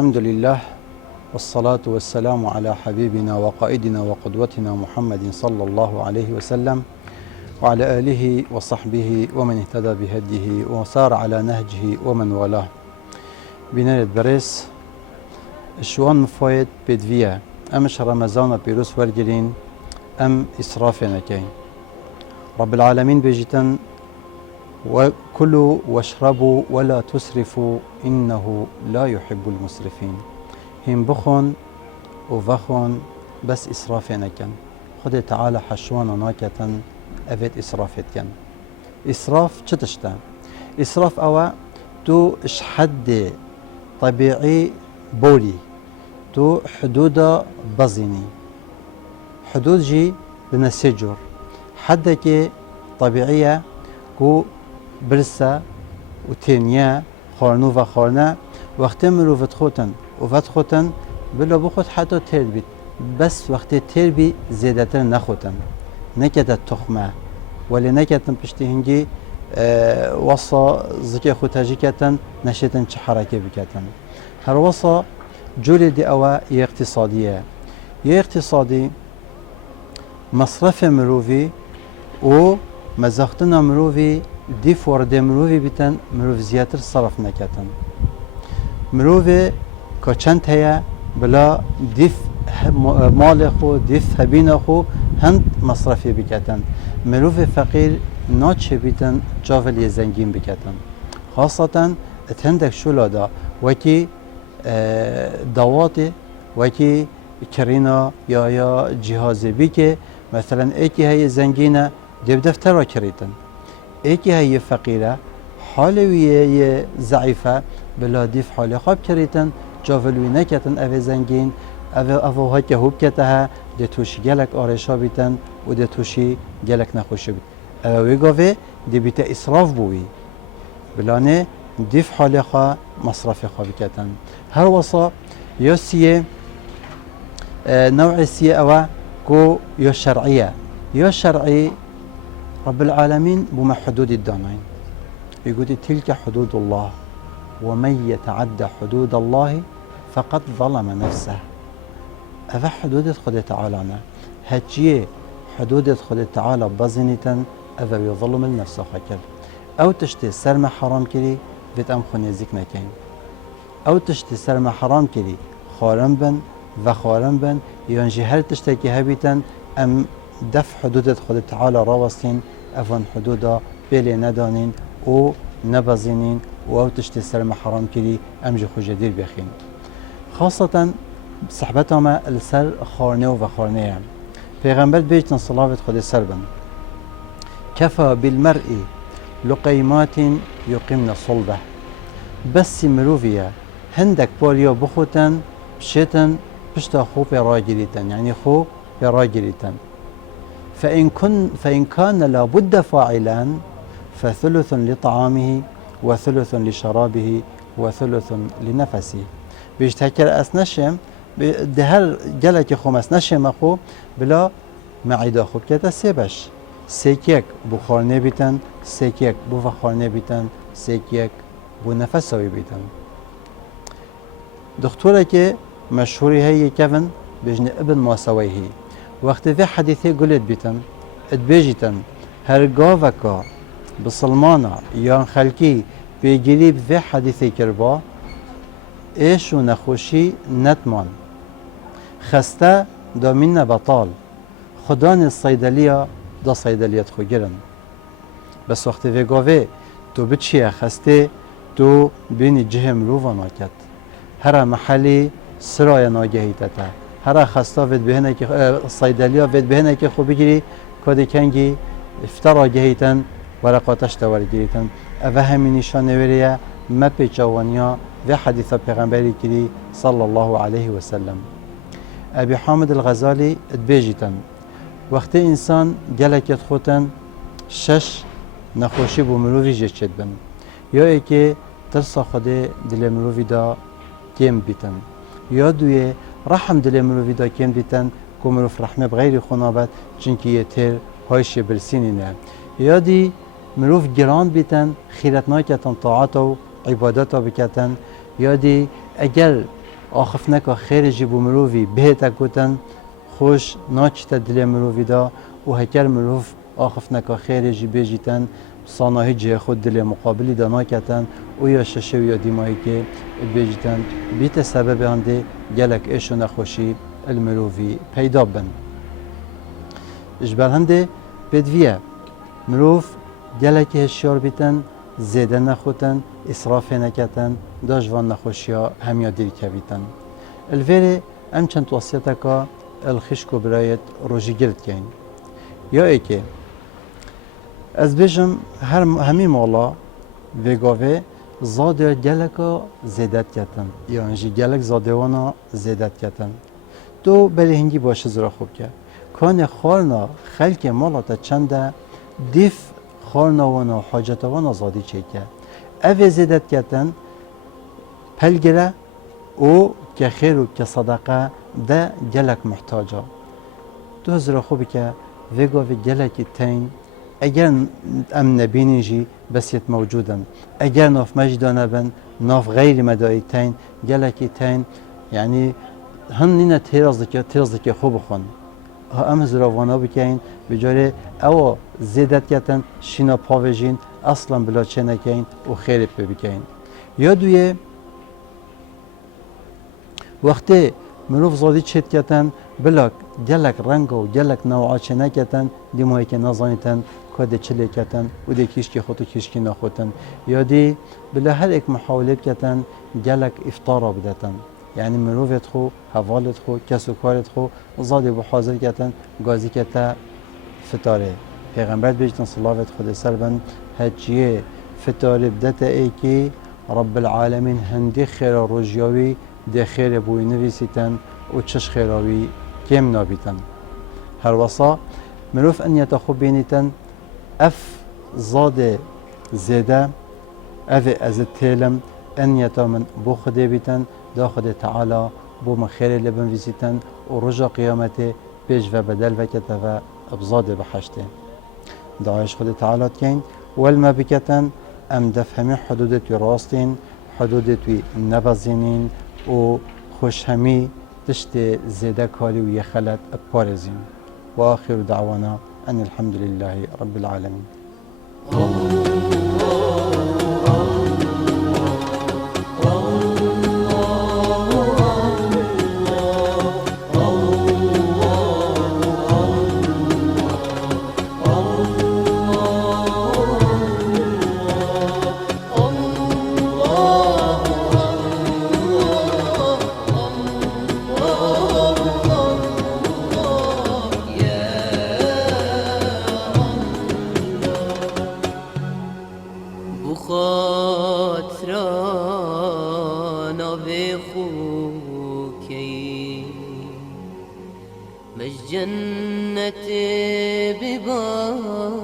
الحمد لله والصلاة والسلام على حبيبنا وقائدنا وقدوتنا محمد صلى الله عليه وسلم وعلى آله وصحبه ومن اهتدى بهديه وسار على نهجه ومن والاه. بناية بريس شوان مفايد بدفيا أمش رمضان بيروس ورجلين أم إسرافنا كين رب العالمين بيجتن وكلوا واشربوا ولا تسرفوا إنه لا يحب المسرفين. هم بخون وفخون بس إسرافنا كان خد تعالى حشوانا ناكتا أفيت إسرافت كان. إسراف چتشتا إسراف أوا تو إش حد طبيعي بولي تو حدود بزيني حدود جي بنسجر حدك طبيعية كو برسا وتينيا خورنو وخورنا وقت مرو فتخوتن بلا بخوت حتى تربيت بس وقت تربي زيادتر نخوتن نكت التخمة ولا نكت بشتي هنجي وصا زكي خوتاجي كتن نشتن حركة بكتن هر وصا جولي دي أوا اقتصادية اقتصادي مصرف مروفي و مزاختنا مروفي دي فورد مروفي بتن مروف زياتر صرف نكتن مروفي كچند هيا بلا ديف مال خو ديف هبين خو هند مصرفي بكتن مروف فقير ناتش بيتن جاول يزنگين بكتن خاصة اتهندك شولادا وكي دواتي وكي كرينا يا جهاز بيكي مثلا ايكي هي زنگينة ديب دفتر كريتن ايكي هي فقيرة حالوية ضعيفة بلا ديف حالي خاب كريتن جاولوي نكتن اوه زنگين اوه هكي هوب كتها دي توشي جلك آرشا بيتن و دي توشي جلك نخوشي بيت اوه ويقوه دي بيت إسراف بوي بلانه ديف حالي خا مصرف خا بكتن هر وصا يا سيه نوع السيه اوه كو يا شرعية يا شرعي رب العالمين بما حدود الدانين يقول تلك حدود الله ومن يتعدى حدود الله فقد ظلم نفسه أفا حدود خد تعالى هاتشيه حدود خد تعالى بزنيتا أفا يظلم النفس خكل أو تشتي سرما حرام كلي بيت أم خنيزيك نكين أو تشتي سرما حرام كلي خارم بن وخارم بن ينجي هل تشتكي هبيتا أم دف حدود خد تعالى راوستين أفن حدودا بيلي ندانين و نبزينين و تشتي سرما حرام كلي أمجي خجدير بخين خاصة صحبتهما السر خارنه و خارنه پیغمبر بيجتن صلاة خد سربن كفى بالمرء لقيمات يقيمن صلبه بس مروفيا هندك بوليو بخوتن بشيتن بشتا خو براجليتن يعني خو براجليتن فإن كان لابد فاعلا فثلث لطعامه وثلث لشرابه وثلث لنفسه بيشتكر أسنشم دهر جلك خمس نشم أخو بلا معيدة أخو كتا سيبش سيكيك بخارنه بيتن سيكيك بفخارنه بيتن سيكيك بنفسوي بيتن دكتورة كي مشهوري هي كيفن بجن ابن ماسويه وقت في حديثي قلت بيتن اتبيجتن هرقافكا بسلمانا يان خلقي بيجريب في حديثي كربا ايش ونخوشي نتمان خسته دا من بطال خدان الصيدلية دا صيدلية خو گرن بس وقت في قوة تو بتشيه خسته تو بيني جهم روفا ناكت هر محلي سرايا ناگهيتتا هر خسته فيد بهنه که الصيدلية فيد بهنه که خو بگیری کدی کنگی افترا گهيتن ورقاتش تور گیریتن اوه همین نشان نوریه مپی جوانیا في حديث پیغمبری کری صلى الله عليه وسلم أبي حامد الغزالي اتبيجتن وقت إنسان جلك يدخوتن شش نخوشي بو مروفي جيشت بن يا ايكي ترسا خده دل مروفي دا كيم بيتن يا دوية رحم دل مروفي دا كيم بيتن كو مروف رحمه بغير خنابت چنكي يتر هايش برسينينه يا دي مروف جران بيتن خيرت ناكتن طاعته عبادته بكتن يا دي اگر آخف نکا خیر جی بو مروفی بهتا کتن خوش ناچتا دل مروفی دا و هکر مروف آخف نکا خیر جی بیجیتن صانعی جه خود دل مقابلی دا ناکتن و یا ششه و یا دیمایی که بیجیتن بیت سبب هنده گلک ایش و نخوشی المروفی پیدا بن اجبر هنده بدویه مروف گلک هشیار بیتن زیده نخوتن اصراف نکتن داجوان نخوشیا همیا دیر کویتن الویره ام چند توصیتا که الخشکو برایت روژی گرد کن یا ای که از بیشم همی مالا وگاوه زاده گلکا زیدت کتن یا انجی گلک زاده وانا زیدت کتن تو بلی هنگی باشه زرا خوب که کان خالنا خلک مالا تا چنده دیف خالنا وانا حاجت وانا زادی چه که اوه زیدت کتن پلگره او که خیر و که صدقه ده گلک محتاجه تو زرا خوبی که وگاوه گلکی تین اگر ام نبینی جی بسیت موجودن اگر ناف مجدانه بن ناف غیر مدایی تین گلکی تین یعنی هن نینه تیراز دکی خوب خون ام زراوانا بکین بجاره او زیدت کتن شینا پاوجین اصلا بلا چه نکین و خیر پی بکین یا دویه وقتی مروف زادی چید کتن بلا گلک رنگ و گلک نوعا چه نکتن دیمایی که نزانیتن کده چلی کتن و دی کشکی خود و کشکی نخوتن یا دی بلا هر ایک محاوله کتن گلک افطارا بدتن یعنی مروفت خو حوالت خو کس و کارت خو زادی بو حاضر کتن گازی کتا فتاره پیغمبر بیجتن صلاوت خود سر بن هجیه فتاره بدت ای که رب العالمین هندی خیر رجیاوی ده خیر بوی نویسیتن و چش خیراوی کم نابیتن هر وصا مروف ان یتخو بینیتن اف زاد زیده اف از تیلم ان یتا من بو خده بیتن دا خود تعالی بو من خیر لبن ویزیتن و رجا قیامت پیش و بدل و کتا و ابزاد بحشته دعایش خود تعالی کن والما بکتن ام دفهمی حدودت راستین حدودت نبزینین و خوش همی تشت زیده کاری و یخلت پارزین و آخر دعوانا ان الحمد لله رب العالمين. مش جنة بباب